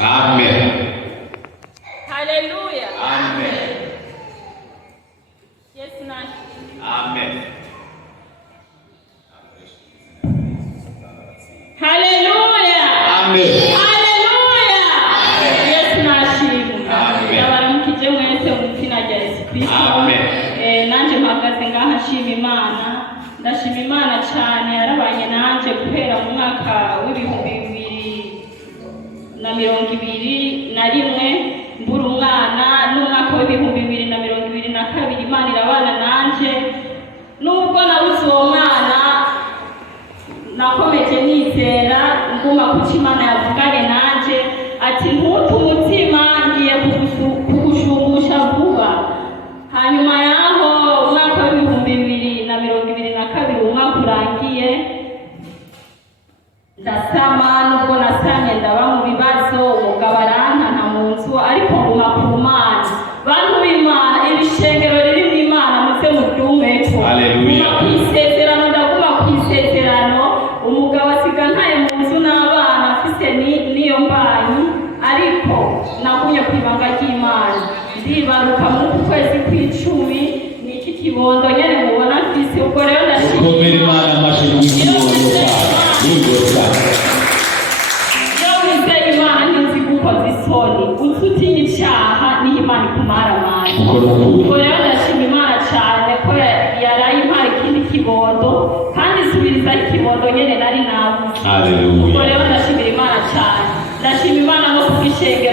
Amen. Haleluya. Amen. Yesu nani? Amen. Haleluya. Amen. Haleluya. Yesu nashimwe. Yabaramukije mwese mu izina rya Yesu Kristo. Amen. Nanje mpagaze ngaha nshima Imana. Ndashima Imana cyane yarabanye nanje guhera mu mwaka w'2021 mbura umwana n'umwaka w'2022 Imana irabana nanje. Nubwo nabuze uwo mwana nakomeje nizera nguma kuko Imana yavuganye nanje ati ntutu umutima ngiye kugushumbusha vuba. Hanyuma yaho umwaka w'2022 umwaka urangiye ndasama. Nubwo nasamye ndaba mu bibazo umugabo arankana mu nzu ariko nguma ku Mana. Bantu b'Imana iri shengero ririmo Imana muze muryumeko. Haleluya. Isezerano ndaguma ku isezerano. Umugabo asiga ntaye mu nzu n'abana afise niyo mbanyi ariko nagumye kwibanga ry'Imana. Ndibaruka mu kwezi kw'icumi niki kibondo nyene mubona mfise. Ubwo rero ndashimira Imana amashimwe y'Imana. Isoni ututi y'icyaha niyo Imana ikumara amara. Ubwo rero ndashima Imana cyane ko yarayimpaye ikindi kibondo kandi isubiriza ikibondo nyene nari nabuze. Haleluya. Ubwo rero ndashimira Imana cyane. Ndashima Imana no kubw'ishengero